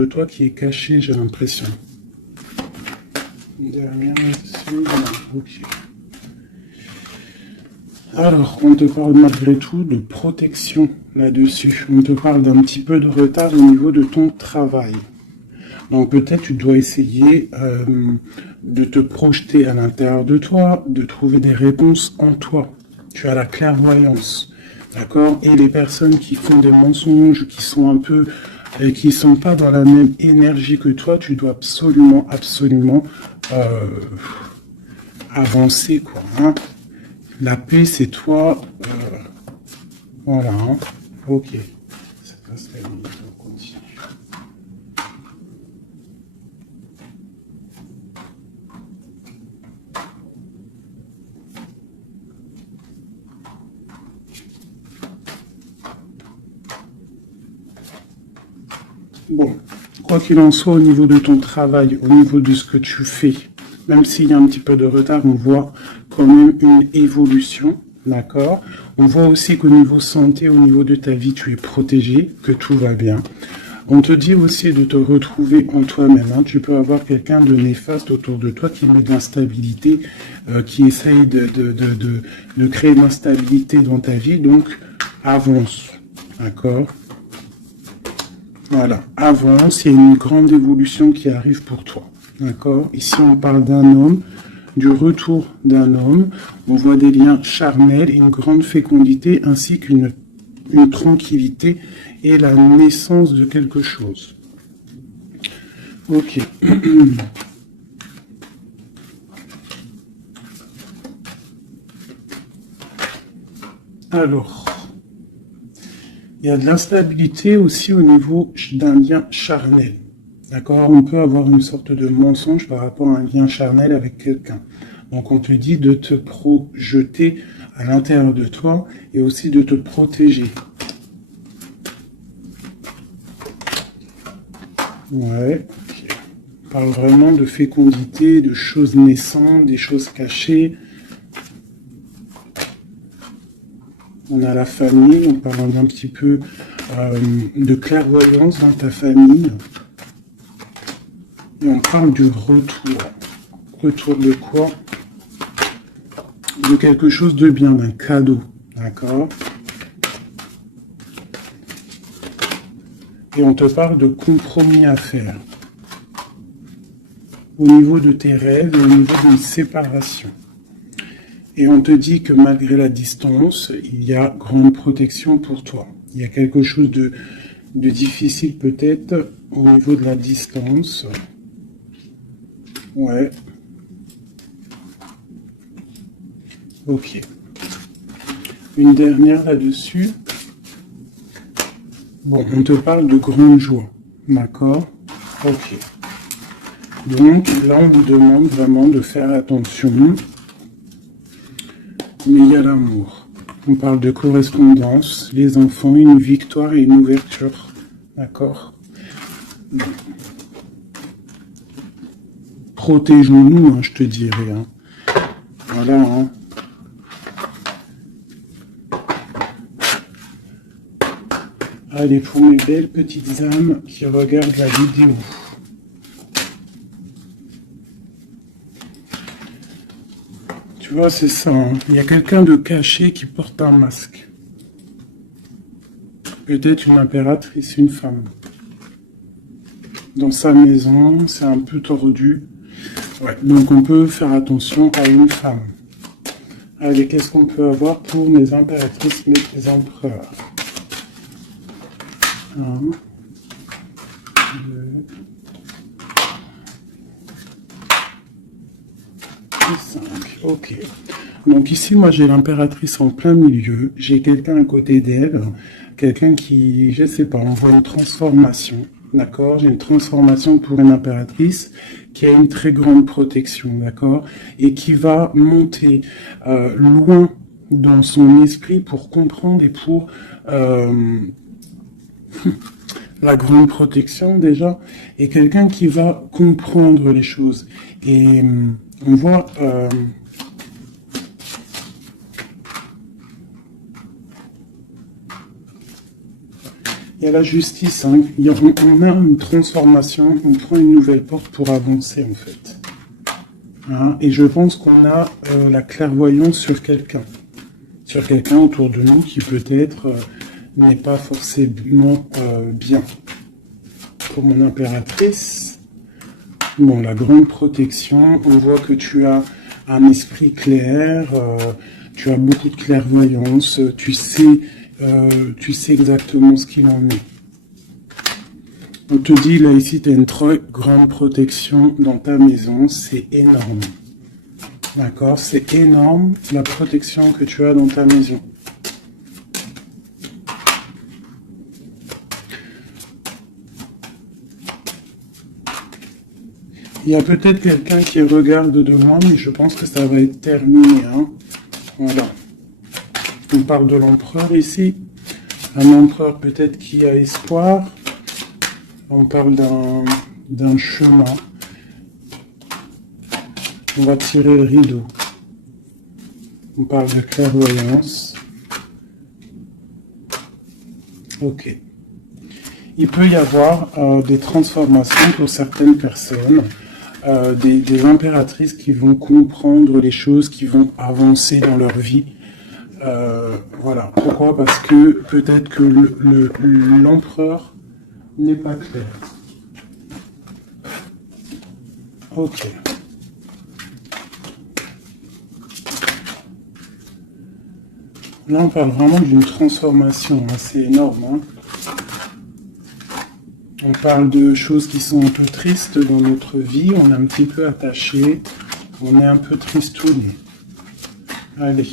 de toi qui est caché, j'ai l'impression. Une dernière là-dessus, ok. Alors, on te parle malgré tout de protection là-dessus. On te parle d'un petit peu de retard au niveau de ton travail. Donc peut-être tu dois essayer de te projeter à l'intérieur de toi, de trouver des réponses en toi. Tu as la clairvoyance, d'accord? Et les personnes qui font des mensonges, qui sont un peu, qui sont pas dans la même énergie que toi, tu dois absolument, absolument avancer, quoi. Hein. La paix, c'est toi. Voilà. Hein. Ok. Ça passe la limite. On continue. Bon, quoi qu'il en soit, au niveau de ton travail, au niveau de ce que tu fais, même s'il y a un petit peu de retard, on voit quand même une évolution, d'accord? On voit aussi qu'au niveau santé, au niveau de ta vie, tu es protégé, que tout va bien. On te dit aussi de te retrouver en toi-même. Hein. Tu peux avoir quelqu'un de néfaste autour de toi qui met de l'instabilité, qui essaye de créer de l'instabilité dans ta vie. Donc, avance, d'accord? Voilà, avance, il y a une grande évolution qui arrive pour toi. D'accord? Ici, on parle d'un homme, du retour d'un homme. On voit des liens charnels, une grande fécondité, ainsi qu'une tranquillité et la naissance de quelque chose. Ok. Alors, il y a de l'instabilité aussi au niveau d'un lien charnel. D'accord? On peut avoir une sorte de mensonge par rapport à un lien charnel avec quelqu'un. Donc on te dit de te projeter à l'intérieur de toi et aussi de te protéger. Ouais. Okay. On parle vraiment de fécondité, de choses naissantes, des choses cachées. On a la famille, on parle un petit peu de clairvoyance dans ta famille. Et on parle du retour. Retour de quoi? De quelque chose de bien, d'un cadeau. D'accord? Et on te parle de compromis à faire. Au niveau de tes rêves et au niveau d'une séparation. Et on te dit que malgré la distance, il y a grande protection pour toi. Il y a quelque chose de difficile peut-être au niveau de la distance. Ouais. Ok. Une dernière là-dessus. Bon, on te parle de grande joie. D'accord? Ok. Donc là, on nous demande vraiment de faire attention. Mais il y a l'amour. On parle de correspondance, les enfants, une victoire et une ouverture. D'accord? Protégeons-nous, hein, je te dirais. Hein. Voilà. Hein. Allez, pour mes belles petites âmes qui regardent la vidéo. Tu vois, c'est ça. Hein. Il y a quelqu'un de caché qui porte un masque. Peut-être une impératrice, une femme. Dans sa maison, c'est un peu tordu. Ouais. Donc on peut faire attention à une femme. Allez, qu'est-ce qu'on peut avoir pour mes impératrices, mes empereurs? 1, 2, 5. Ok. Donc ici, moi, j'ai l'impératrice en plein milieu. J'ai quelqu'un à côté d'elle. Quelqu'un qui, je sais pas, on voit une transformation. D'accord? J'ai une transformation pour une impératrice qui a une très grande protection. D'accord? Et qui va monter loin dans son esprit pour comprendre et pour... la grande protection déjà, et quelqu'un qui va comprendre les choses. Et on voit Il y a la justice, hein. On a une transformation, on prend une nouvelle porte pour avancer en fait. Hein, et je pense qu'on a la clairvoyance sur quelqu'un autour de nous qui peut-être n'est pas forcément bien. Pour mon impératrice, bon, la grande protection, on voit que tu as un esprit clair, tu as beaucoup de clairvoyance, tu sais exactement ce qu'il en est. On te dit, là, ici, tu as une très grande protection dans ta maison. C'est énorme. D'accord? C'est énorme, la protection que tu as dans ta maison. Il y a peut-être quelqu'un qui regarde de loin, mais je pense que ça va être terminé. Hein? Voilà. On parle de l'empereur ici. Un empereur peut-être qui a espoir. On parle d'un chemin. On va tirer le rideau. On parle de clairvoyance. Ok. Il peut y avoir des transformations pour certaines personnes, des impératrices qui vont comprendre les choses, qui vont avancer dans leur vie. Voilà. Pourquoi? Parce que peut-être que l'empereur n'est pas clair. Ok. Là, on parle vraiment d'une transformation assez énorme. Hein. On parle de choses qui sont un peu tristes dans notre vie. On est un petit peu attaché. On est un peu tristouné. Allez.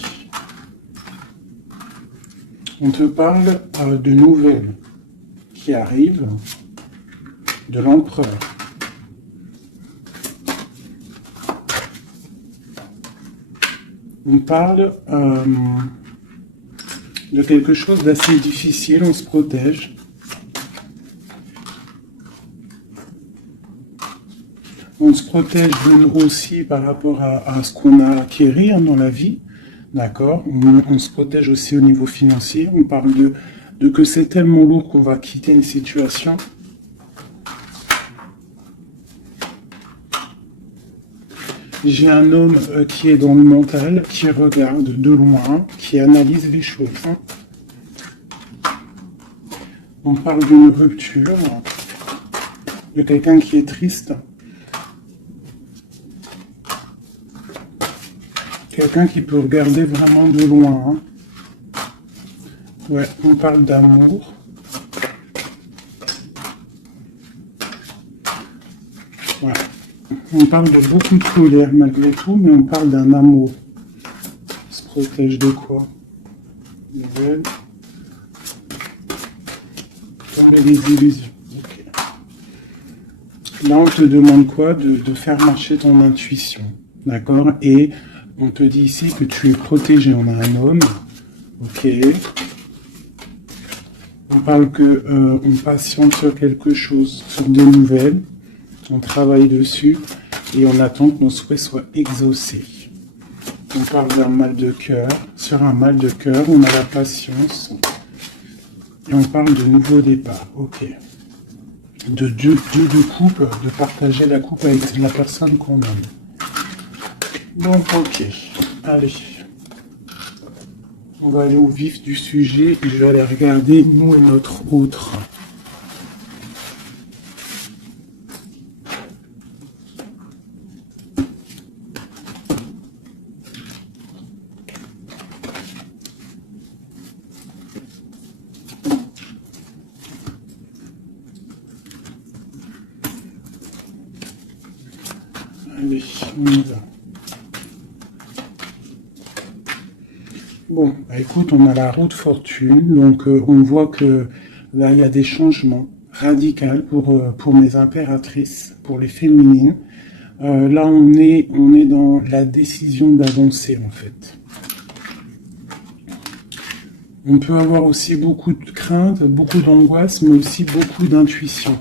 On te parle de nouvelles qui arrivent de l'empereur. On parle de quelque chose d'assez difficile, on se protège. On se protège de nous aussi par rapport à ce qu'on a acquéri dans la vie. D'accord? On se protège aussi au niveau financier. On parle de que c'est tellement lourd qu'on va quitter une situation. J'ai un homme qui est dans le mental, qui regarde de loin, qui analyse les choses. On parle d'une rupture, de quelqu'un qui est triste. Quelqu'un qui peut regarder vraiment de loin. Ouais, on parle d'amour. Ouais. On parle de beaucoup de colère malgré tout, mais on parle d'un amour. On se protège de quoi? Nouvelle. Tomber les illusions. Okay. Là, on te demande quoi? De faire marcher ton intuition. D'accord? Et on te dit ici que tu es protégé. On a un homme. Ok. On parle que on patiente sur quelque chose, sur des nouvelles. On travaille dessus et on attend que nos souhaits soient exaucés. On parle d'un mal de cœur. Sur un mal de cœur, on a la patience. Et on parle de nouveau départ. Ok. De Dieu de couple, de partager la coupe avec la personne qu'on aime. Donc, ok. Allez. On va aller au vif du sujet et je vais aller regarder nous et notre autre. Allez, on y va. Bon, bah écoute, on a la roue de fortune, donc on voit que là, il y a des changements radicaux pour mes impératrices, pour les féminines. Là, on est dans la décision d'avancer, en fait. On peut avoir aussi beaucoup de crainte, beaucoup d'angoisse, mais aussi beaucoup d'intuition.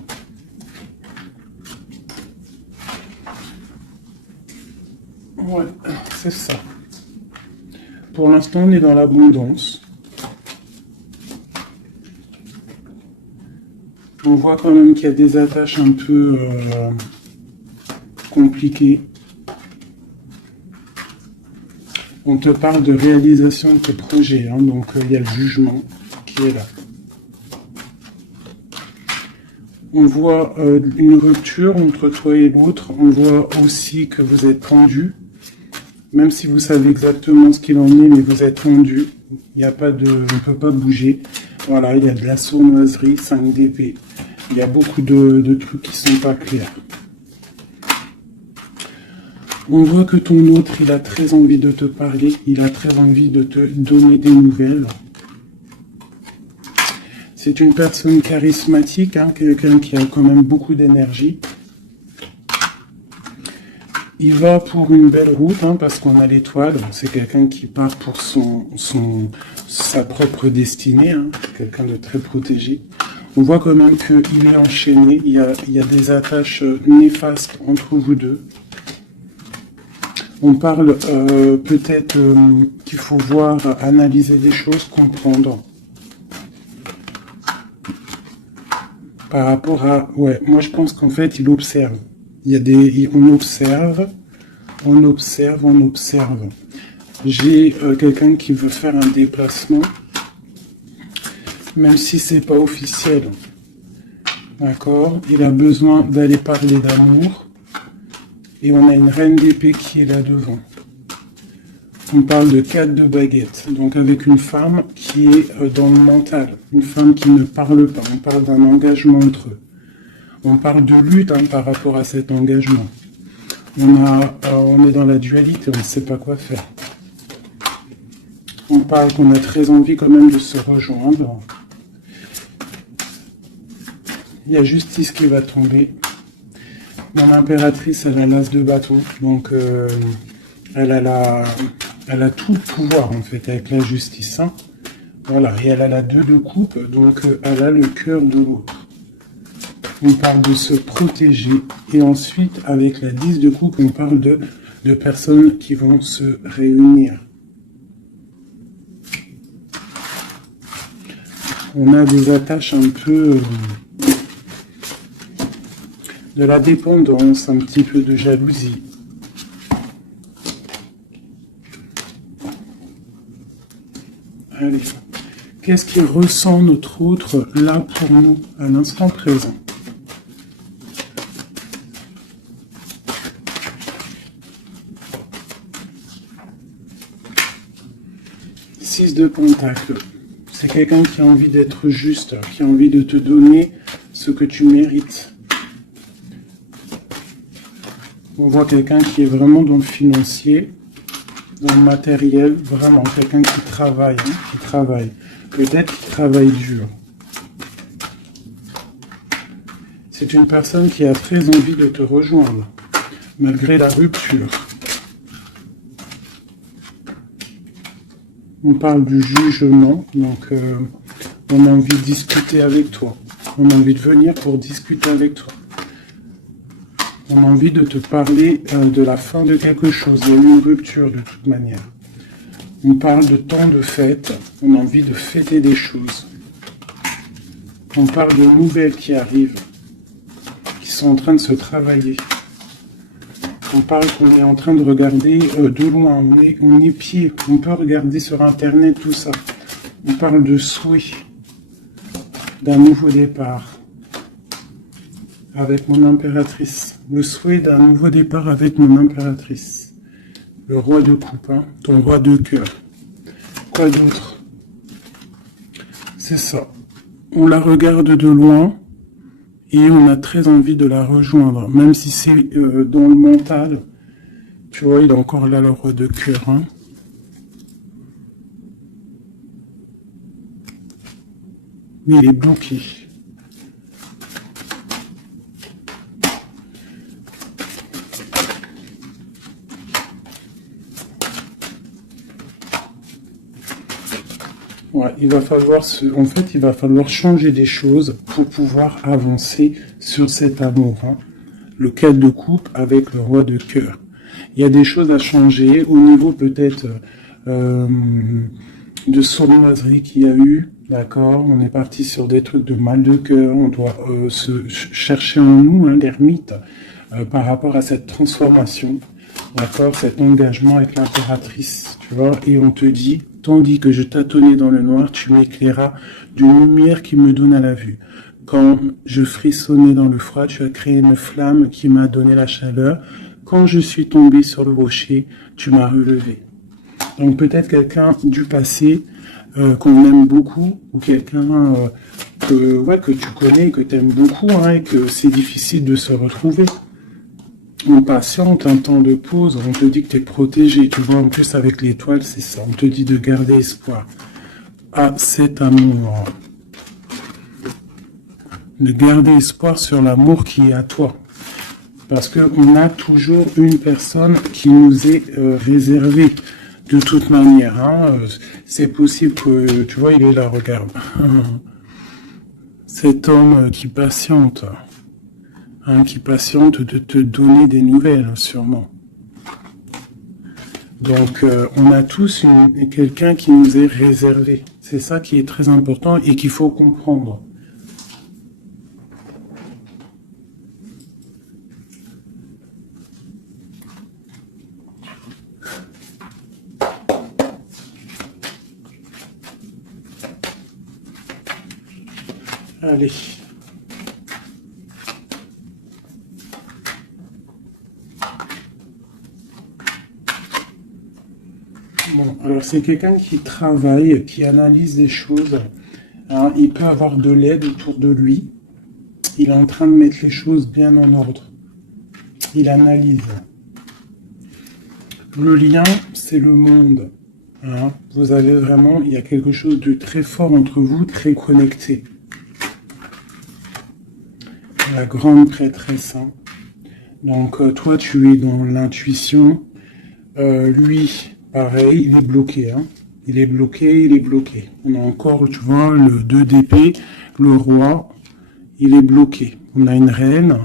Ouais, c'est ça. Pour l'instant, on est dans l'abondance. On voit quand même qu'il y a des attaches un peu compliquées. On te parle de réalisation de tes projets, hein, donc il y a le jugement qui est là. On voit une rupture entre toi et l'autre. On voit aussi que vous êtes tendu. Même si vous savez exactement ce qu'il en est, mais vous êtes tendu. Il n'y a pas de... On ne peut pas bouger. Voilà, il y a de la sournoiserie, 5 d'épée. Il y a beaucoup de trucs qui sont pas clairs. On voit que ton autre, il a très envie de te parler. Il a très envie de te donner des nouvelles. C'est une personne charismatique, hein, quelqu'un qui a quand même beaucoup d'énergie. Il va pour une belle route, hein, parce qu'on a l'étoile. C'est quelqu'un qui part pour sa propre destinée, hein, quelqu'un de très protégé. On voit quand même qu'il est enchaîné. Il y a des attaches néfastes entre vous deux. On parle peut-être qu'il faut voir, analyser des choses, comprendre. Par rapport à... Ouais, moi je pense qu'en fait, il observe. Il y a des... On observe, on observe, on observe. J'ai quelqu'un qui veut faire un déplacement, même si c'est pas officiel. D'accord? Il a besoin d'aller parler d'amour. Et on a une reine d'épée qui est là devant. On parle de 4 de baguettes, donc avec une femme qui est dans le mental, une femme qui ne parle pas. On parle d'un engagement entre eux. On parle de lutte, hein, par rapport à cet engagement. On est dans la dualité, on ne sait pas quoi faire. On parle qu'on a très envie quand même de se rejoindre. Il y a justice qui va tomber. Mon impératrice, elle a l'as de bâton, donc elle a tout le pouvoir en fait avec la justice. Hein. Voilà, et elle a la 2 de coupe, donc elle a le cœur de l'autre. On parle de se protéger, et ensuite avec la 10 de coupe, on parle de personnes qui vont se réunir. On a des attaches un peu... de la dépendance, un petit peu de jalousie. Allez, qu'est-ce qu'il ressent notre autre là pour nous, à l'instant présent? Six de Pentacle. C'est quelqu'un qui a envie d'être juste, qui a envie de te donner ce que tu mérites. On voit quelqu'un qui est vraiment dans le financier, dans le matériel, vraiment quelqu'un qui travaille, hein, qui travaille. Peut-être qu'il travaille dur. C'est une personne qui a très envie de te rejoindre, malgré la rupture. On parle du jugement, donc on a envie de discuter avec toi. On a envie de venir pour discuter avec toi. On a envie de te parler de la fin de quelque chose. Il y a eu une rupture de toute manière. On parle de temps de fête. On a envie de fêter des choses. On parle de nouvelles qui arrivent, qui sont en train de se travailler. On parle qu'on est en train de regarder de loin. On est pied. On peut regarder sur Internet tout ça. On parle de souhait, d'un nouveau départ. Avec mon impératrice. Le souhait d'un nouveau départ avec mon impératrice. Le roi de coupe, hein, ton roi de cœur. Quoi d'autre? C'est ça. On la regarde de loin et on a très envie de la rejoindre. Même si c'est dans le mental. Tu vois, il est encore là, le roi de cœur. Hein. Mais il est bloqué. Ouais, il va falloir il va falloir changer des choses pour pouvoir avancer sur cet amour. Hein. Le 4 de coupe avec le roi de cœur. Il y a des choses à changer au niveau peut-être de sournoiserie qu'il y a eu. D'accord, on est parti sur des trucs de mal de cœur, on doit chercher en nous l'ermite par rapport à cette transformation, d'accord, cet engagement avec l'impératrice, tu vois, et on te dit, tandis que je tâtonnais dans le noir, tu m'éclairas d'une lumière qui me donne à la vue. Quand je frissonnais dans le froid, tu as créé une flamme qui m'a donné la chaleur. Quand je suis tombé sur le rocher, tu m'as relevé. Donc peut-être quelqu'un du passé qu'on aime beaucoup, ou quelqu'un que tu connais, que tu aimes beaucoup, et que c'est difficile de se retrouver. On patiente un temps de pause, on te dit que tu es protégé, tu vois, en plus avec l'étoile, c'est ça, on te dit de garder espoir à cet amour. De garder espoir sur l'amour qui est à toi. Parce qu'on a toujours une personne qui nous est réservée. De toute manière, c'est possible que, tu vois, il est là, regarde. Cet homme qui patiente de te donner des nouvelles, sûrement. Donc, on a tous quelqu'un qui nous est réservé. C'est ça qui est très important et qu'il faut comprendre. Allez. Bon, alors c'est quelqu'un qui travaille, qui analyse des choses. Il peut avoir de l'aide autour de lui. Il est en train de mettre les choses bien en ordre. Il analyse. Le lien, c'est le monde. Vous avez vraiment, il y a quelque chose de très fort entre vous, très connecté. La grande prêtresse. Donc toi, tu es dans l'intuition. Lui, pareil, il est bloqué. Il est bloqué. On a encore, tu vois, le 2 d'épée, le roi, il est bloqué. On a une reine.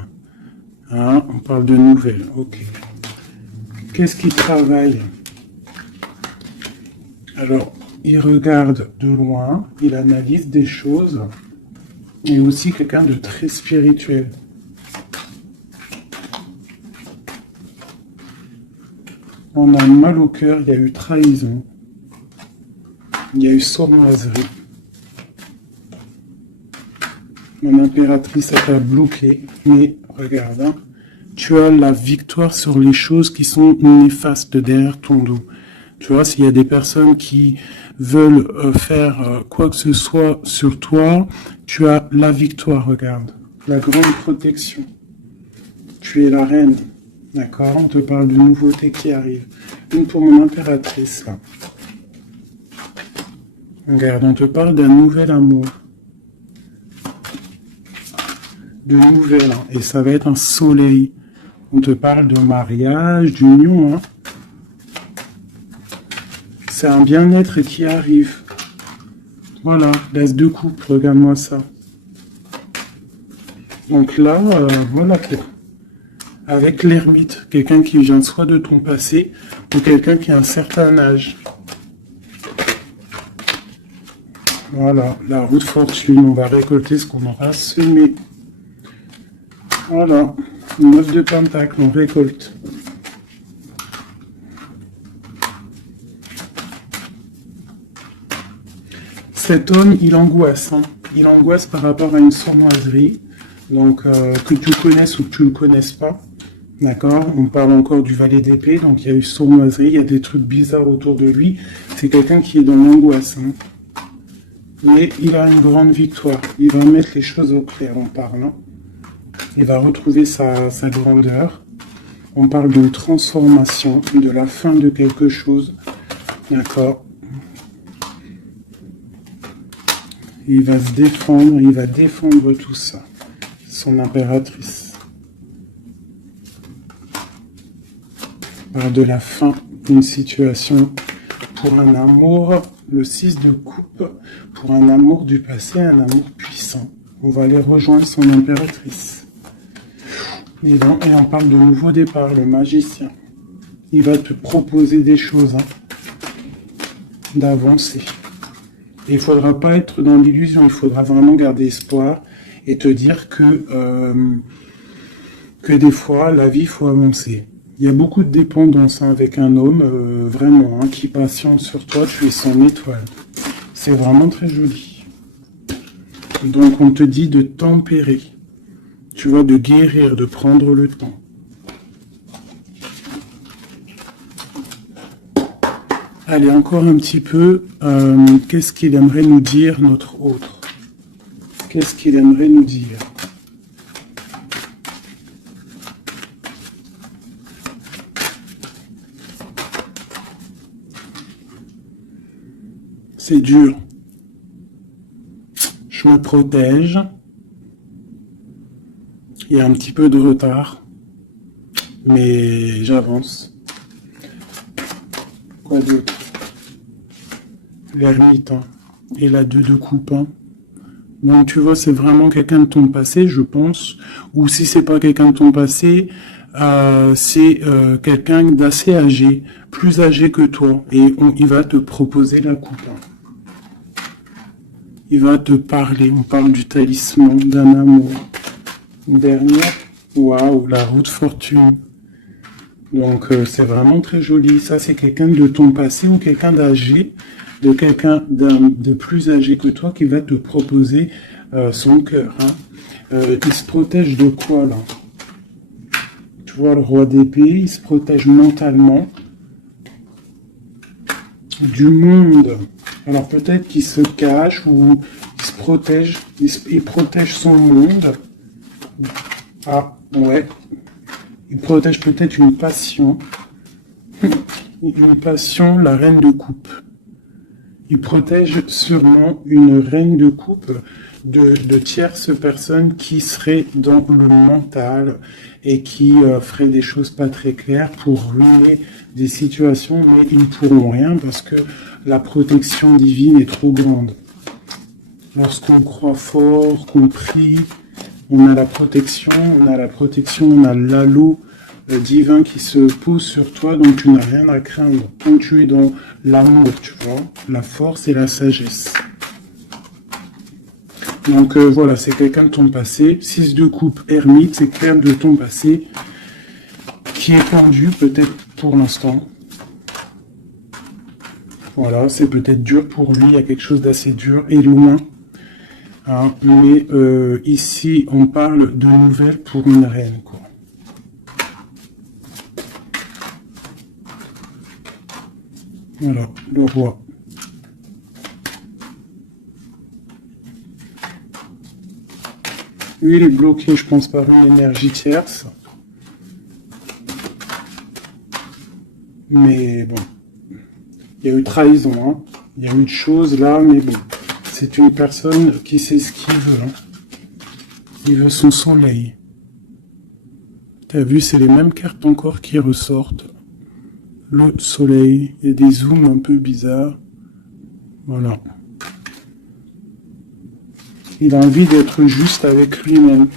On parle de nouvelles. Ok. Qu'est-ce qu'il travaille? Alors, il regarde de loin, il analyse des choses. Et aussi quelqu'un de très spirituel. On a mal au cœur, il y a eu trahison. Il y a eu sournoiserie. Mon impératrice a bloqué. Mais regarde, tu as la victoire sur les choses qui sont néfastes derrière ton dos. Tu vois, s'il y a des personnes qui veulent faire quoi que ce soit sur toi, tu as la victoire, regarde. La grande protection. Tu es la reine. D'accord? On te parle de nouveautés qui arrivent. Une pour mon impératrice, là. Regarde, on te parle d'un nouvel amour. De nouvelles. Et ça va être un soleil. On te parle de mariage, d'union, C'est un bien-être qui arrive. Voilà, l'as de coupe, regarde-moi ça. Donc là, voilà, avec l'ermite, quelqu'un qui vient soit de ton passé, ou quelqu'un qui a un certain âge. Voilà, la roue de fortune, on va récolter ce qu'on aura semé. Voilà, 9 de pentacle, on récolte. Cet homme, il angoisse. Il angoisse par rapport à une sournoiserie. Donc, que tu connaisses ou que tu ne le connaisses pas. D'accord? On parle encore du valet d'épée. Donc, il y a eu sournoiserie. Il y a des trucs bizarres autour de lui. C'est quelqu'un qui est dans l'angoisse. Mais il a une grande victoire. Il va mettre les choses au clair en parlant. Il va retrouver sa grandeur. On parle d'une transformation, de la fin de quelque chose. D'accord? Il va se défendre, il va défendre tout ça. Son impératrice. Parle de la fin d'une situation pour un amour, le 6 de coupe, pour un amour du passé, un amour puissant. On va aller rejoindre son impératrice. Et on parle de nouveau départ, le magicien. Il va te proposer des choses, d'avancer. Et il faudra pas être dans l'illusion, il faudra vraiment garder espoir et te dire que des fois, la vie, il faut avancer. Il y a beaucoup de dépendance hein, avec un homme, vraiment, hein, qui patiente sur toi, tu es son étoile. C'est vraiment très joli. Donc on te dit de tempérer, tu vois, de guérir, de prendre le temps. Allez, encore un petit peu, qu'est-ce qu'il aimerait nous dire, notre autre? Qu'est-ce qu'il aimerait nous dire? C'est dur. Je me protège. Il y a un petit peu de retard, mais j'avance. Quoi d'autre? L'ermite hein, et la 2 de coupe. Hein. Donc tu vois, c'est vraiment quelqu'un de ton passé, je pense. Ou si c'est pas quelqu'un de ton passé, c'est quelqu'un d'assez âgé, plus âgé que toi. Et il va te proposer la coupe. Hein. Il va te parler, on parle du talisman, d'un amour. Une dernière, waouh, la roue de fortune. Donc c'est vraiment très joli. Ça, c'est quelqu'un de ton passé ou quelqu'un d'âgé, de quelqu'un de plus âgé que toi qui va te proposer son cœur. Hein. Il se protège de quoi là? Tu vois, le roi d'épée, il se protège mentalement du monde. Alors peut-être qu'il se cache ou il se protège, il protège son monde. Ah, ouais. Il protège peut-être une passion. Une passion, la reine de coupe. Il protège sûrement une reine de coupe de tierces personnes qui seraient dans le mental et qui feraient des choses pas très claires pour ruiner des situations, mais ils ne pourront rien parce que la protection divine est trop grande. Lorsqu'on croit fort, qu'on prie, on a la protection, on a l'halo divin qui se pose sur toi, donc tu n'as rien à craindre. Quand tu es dans l'amour, tu vois, la force et la sagesse. Donc voilà, c'est quelqu'un de ton passé. 6 de coupe, ermite, c'est quelqu'un de ton passé qui est pendu peut-être pour l'instant. Voilà, c'est peut-être dur pour lui, il y a quelque chose d'assez dur et loin. Hein, mais ici, on parle de nouvelles pour une reine, quoi. Voilà, le roi. Lui, il est bloqué, je pense, par une énergie tierce. Mais bon, il y a eu trahison, hein. Il y a eu de choses là, mais bon. C'est une personne qui sait ce qu'il veut. Hein. Il veut son soleil. T'as vu, c'est les mêmes cartes encore qui ressortent. Le soleil, il y a des zooms un peu bizarres. Voilà. Il a envie d'être juste avec lui-même.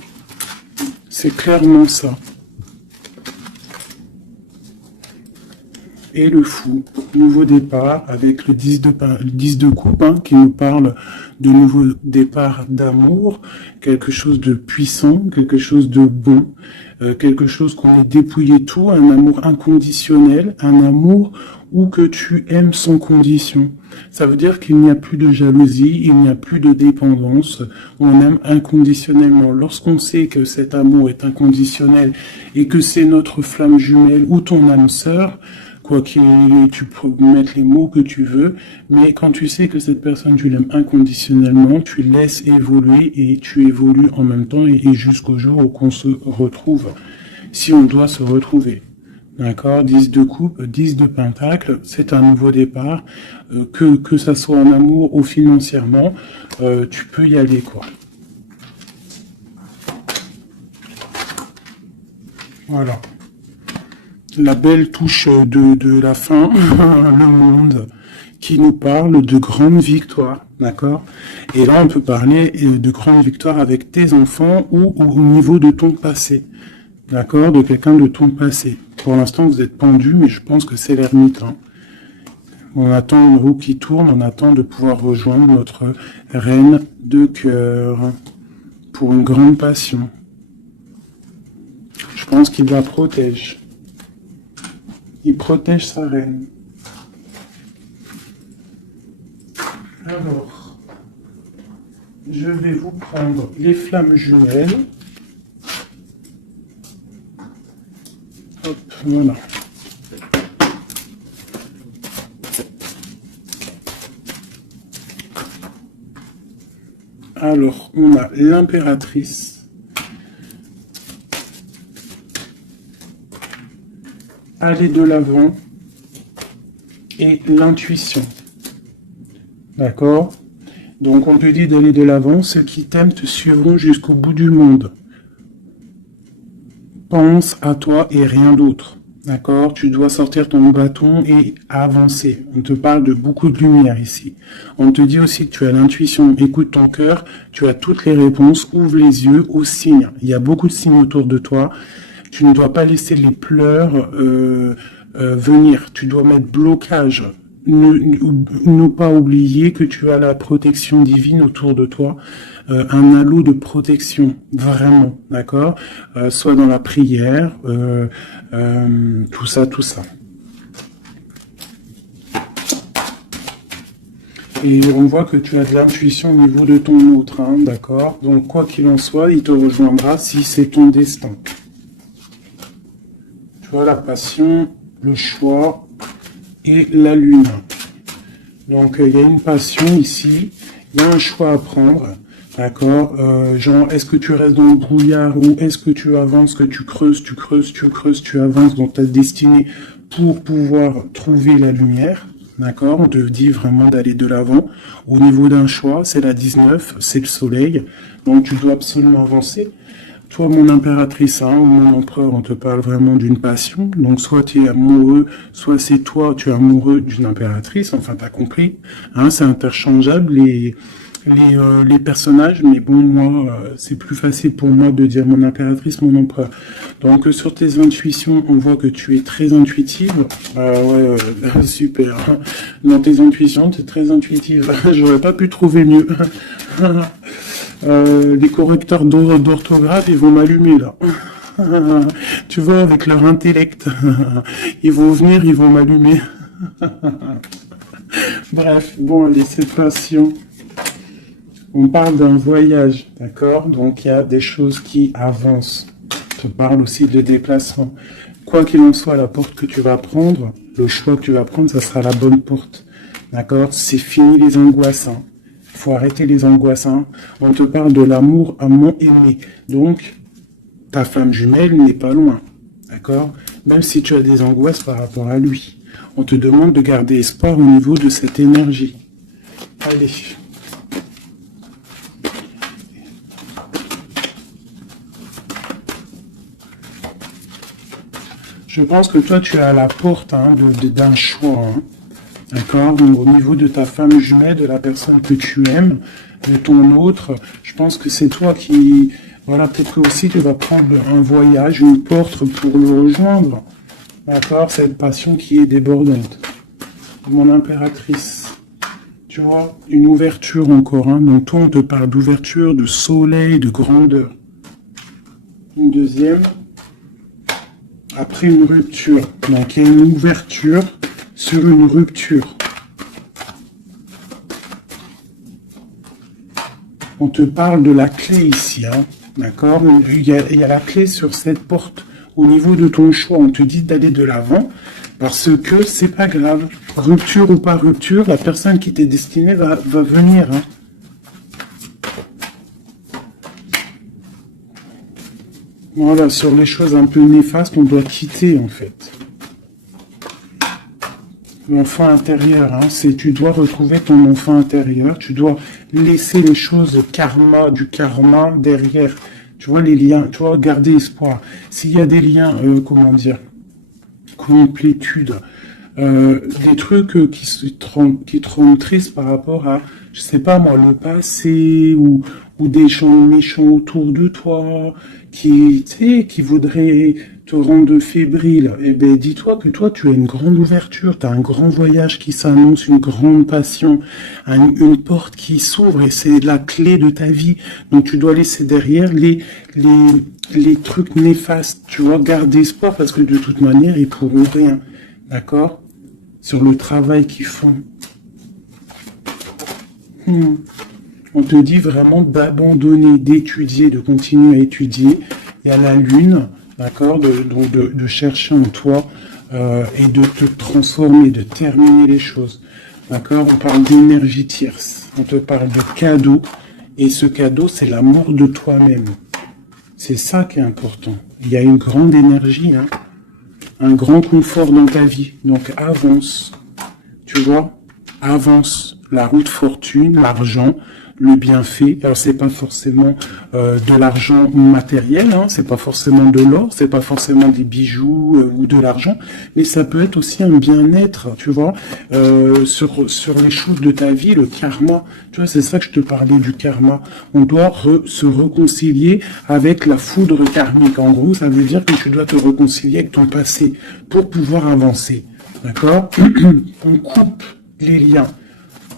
C'est clairement ça. Et le fou, nouveau départ avec le 10 de coupe hein, qui nous parle de nouveau départ d'amour, quelque chose de puissant, quelque chose de bon, quelque chose qu'on est dépouillé tout, un amour inconditionnel, un amour où que tu aimes sans condition. Ça veut dire qu'il n'y a plus de jalousie, il n'y a plus de dépendance, on aime inconditionnellement. Lorsqu'on sait que cet amour est inconditionnel et que c'est notre flamme jumelle ou ton âme sœur, quoi qu'il, tu peux mettre les mots que tu veux, mais quand tu sais que cette personne, tu l'aimes inconditionnellement, tu laisses évoluer et tu évolues en même temps et jusqu'au jour où on se retrouve, si on doit se retrouver. D'accord, 10 de coupe, 10 de pentacle, c'est un nouveau départ, que ça soit en amour ou financièrement, tu peux y aller, quoi. Voilà. La belle touche de la fin, le monde, qui nous parle de grandes victoires, d'accord? Et là, on peut parler de grandes victoires avec tes enfants ou au niveau de ton passé, d'accord? De quelqu'un de ton passé. Pour l'instant, vous êtes pendu, mais je pense que c'est l'ermite. Hein. On attend une roue qui tourne, on attend de pouvoir rejoindre notre reine de cœur pour une grande passion. Je pense qu'il la protège. Il protège sa reine. Alors, je vais vous prendre les flammes jumelles. Hop, voilà. Alors, on a l'impératrice, aller de l'avant et l'intuition. D'accord? Donc, on te dit d'aller de l'avant, ceux qui t'aiment te suivront jusqu'au bout du monde. Pense à toi et rien d'autre. D'accord? Tu dois sortir ton bâton et avancer. On te parle de beaucoup de lumière ici. On te dit aussi que tu as l'intuition. Écoute ton cœur, tu as toutes les réponses. Ouvre les yeux aux signes. Il y a beaucoup de signes autour de toi. Tu ne dois pas laisser les pleurs venir. Tu dois mettre blocage. Ne pas oublier que tu as la protection divine autour de toi, un halo de protection, vraiment, d'accord, soit dans la prière, tout ça. Et on voit que tu as de l'intuition au niveau de ton autre, hein, d'accord. Donc quoi qu'il en soit, il te rejoindra si c'est ton destin. Tu vois, la passion, le choix et la lune. Donc il y a une passion ici, il y a un choix à prendre, d'accord, genre est-ce que tu restes dans le brouillard ou est-ce que tu avances, que tu creuses, tu avances dans ta destinée pour pouvoir trouver la lumière, d'accord, on te dit vraiment d'aller de l'avant. Au niveau d'un choix, c'est la 19, c'est le soleil, donc tu dois absolument avancer. Toi, mon impératrice, hein, ou mon empereur, on te parle vraiment d'une passion. Donc, soit tu es amoureux, soit c'est toi, tu es amoureux d'une impératrice. Enfin, t'as compris. Hein, c'est interchangeable, les personnages. Mais bon, moi, c'est plus facile pour moi de dire mon impératrice, mon empereur. Donc, sur tes intuitions, on voit que tu es très intuitive. Ouais, super. Dans tes intuitions, tu es très intuitive. J'aurais pas pu trouver mieux. Les correcteurs d'orthographe, ils vont m'allumer là. Tu vois, avec leur intellect, ils vont venir, ils vont m'allumer. Bref, bon, allez, c'est patient. On parle d'un voyage, d'accord? Donc, il y a des choses qui avancent. On parle aussi de déplacement. Quoi qu'il en soit, la porte que tu vas prendre, le choix que tu vas prendre, ça sera la bonne porte. D'accord? C'est fini les angoisses, hein. Faut arrêter les angoisses, hein. On te parle de l'amour à mon aimé. Donc, ta femme jumelle n'est pas loin. D'accord? Même si tu as des angoisses par rapport à lui. On te demande de garder espoir au niveau de cette énergie. Allez. Je pense que toi, tu es à la porte, hein, d'un choix, hein. D'accord? Au niveau de ta femme jumelle, de la personne que tu aimes, de ton autre, je pense que c'est toi qui... Voilà, peut-être que aussi tu vas prendre un voyage, une porte pour le rejoindre. D'accord? Cette passion qui est débordante. Mon impératrice. Tu vois? Une ouverture encore, hein. Donc toi, on te parle d'ouverture, de soleil, de grandeur. Une deuxième. Après une rupture. Donc il y a une ouverture sur une rupture. On te parle de la clé ici, hein, d'accord? Il y a la clé sur cette porte. Au niveau de ton choix, on te dit d'aller de l'avant parce que c'est pas grave. Rupture ou pas rupture, la personne qui t'est destinée va venir, hein. Voilà, sur les choses un peu néfastes, on doit quitter en fait. L'enfant intérieur, hein, tu dois retrouver ton enfant intérieur, tu dois laisser les choses du karma derrière, tu vois, les liens, tu vois, garder espoir. S'il y a des liens, comment dire, complétude, des trucs qui te rendent triste par rapport à, je sais pas moi, le passé ou des gens méchants autour de toi qui, tu sais, qui voudraient te rendre fébrile. Eh ben, dis-toi que toi, tu as une grande ouverture, tu as un grand voyage qui s'annonce, une grande passion, une porte qui s'ouvre et c'est la clé de ta vie. Donc, tu dois laisser derrière les trucs néfastes. Tu vois, garde espoir parce que de toute manière, ils pourront rien. D'accord? Sur le travail qu'ils font. On te dit vraiment d'abandonner, d'étudier, de continuer à étudier. Il y a la lune, d'accord, de chercher en toi et de te transformer, de terminer les choses. D'accord? On parle d'énergie tierce. On te parle de cadeau. Et ce cadeau, c'est l'amour de toi-même. C'est ça qui est important. Il y a une grande énergie, hein, un grand confort dans ta vie. Donc avance. Tu vois? Avance. La route fortune, l'argent, le bienfait. Alors c'est pas forcément de l'argent matériel, hein, c'est pas forcément de l'or, c'est pas forcément des bijoux ou de l'argent, mais ça peut être aussi un bien-être, tu vois, sur les choses de ta vie, le karma. Tu vois, c'est ça que je te parlais du karma. On doit se réconcilier avec la foudre karmique. En gros, ça veut dire que tu dois te réconcilier avec ton passé pour pouvoir avancer. D'accord? On coupe les liens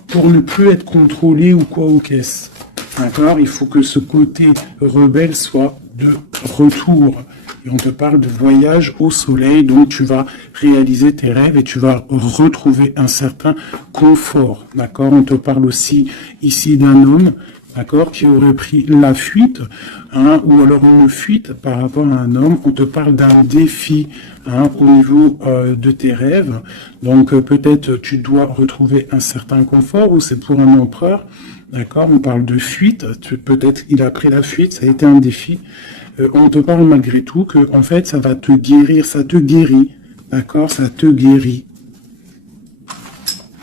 pour ne plus être contrôlé ou quoi ou qu'est-ce. D'accord? Il faut que ce côté rebelle soit de retour. Et on te parle de voyage au soleil, donc tu vas réaliser tes rêves et tu vas retrouver un certain confort. D'accord? On te parle aussi ici d'un homme, d'accord, qui aurait pris la fuite, hein, ou alors une fuite par rapport à un homme. On te parle d'un défi, hein, au niveau de tes rêves. Donc peut-être tu dois retrouver un certain confort, ou c'est pour un empereur. D'accord, on parle de fuite. Peut-être il a pris la fuite, ça a été un défi. On te parle malgré tout que en fait ça va te guérir, ça te guérit. D'accord, ça te guérit.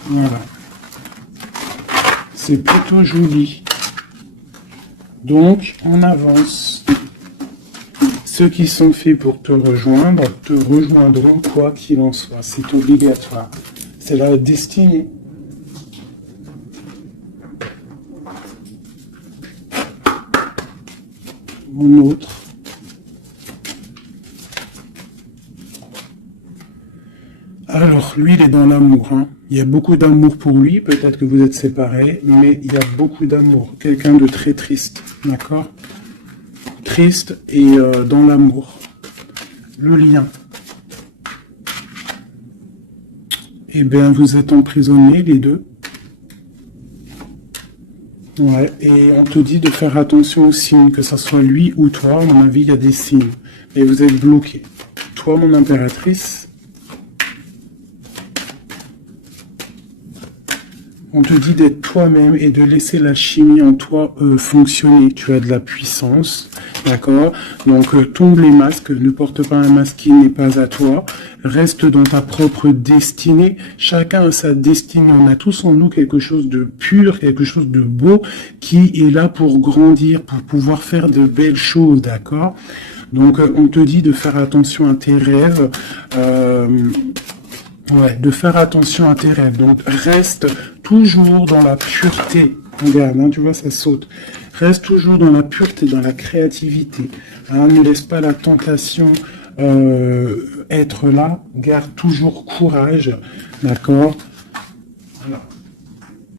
Voilà. C'est plutôt joli. Donc, on avance. Ceux qui sont faits pour te rejoindront quoi qu'il en soit. C'est obligatoire. C'est la destinée. Mon autre. Alors, lui, il est dans l'amour. Hein. Il y a beaucoup d'amour pour lui. Peut-être que vous êtes séparés, mais il y a beaucoup d'amour. Quelqu'un de très triste. D'accord? Triste et dans l'amour. Le lien. Eh bien, vous êtes emprisonnés, les deux. Ouais, et on te dit de faire attention aux signes, que ce soit lui ou toi. À mon avis, il y a des signes. Et vous êtes bloqués. Toi, mon impératrice, on te dit d'être toi-même et de laisser la chimie en toi fonctionner. Tu as de la puissance, d'accord? Donc tombe les masques, ne porte pas un masque qui n'est pas à toi. Reste dans ta propre destinée. Chacun a sa destinée. On a tous en nous quelque chose de pur, quelque chose de beau qui est là pour grandir, pour pouvoir faire de belles choses, d'accord? Donc on te dit de faire attention à tes rêves. Ouais, de faire attention à tes rêves. Donc, reste toujours dans la pureté. Regarde, hein, tu vois, ça saute. Reste toujours dans la pureté, dans la créativité. Hein, ne laisse pas la tentation être là. Garde toujours courage. D'accord? Voilà.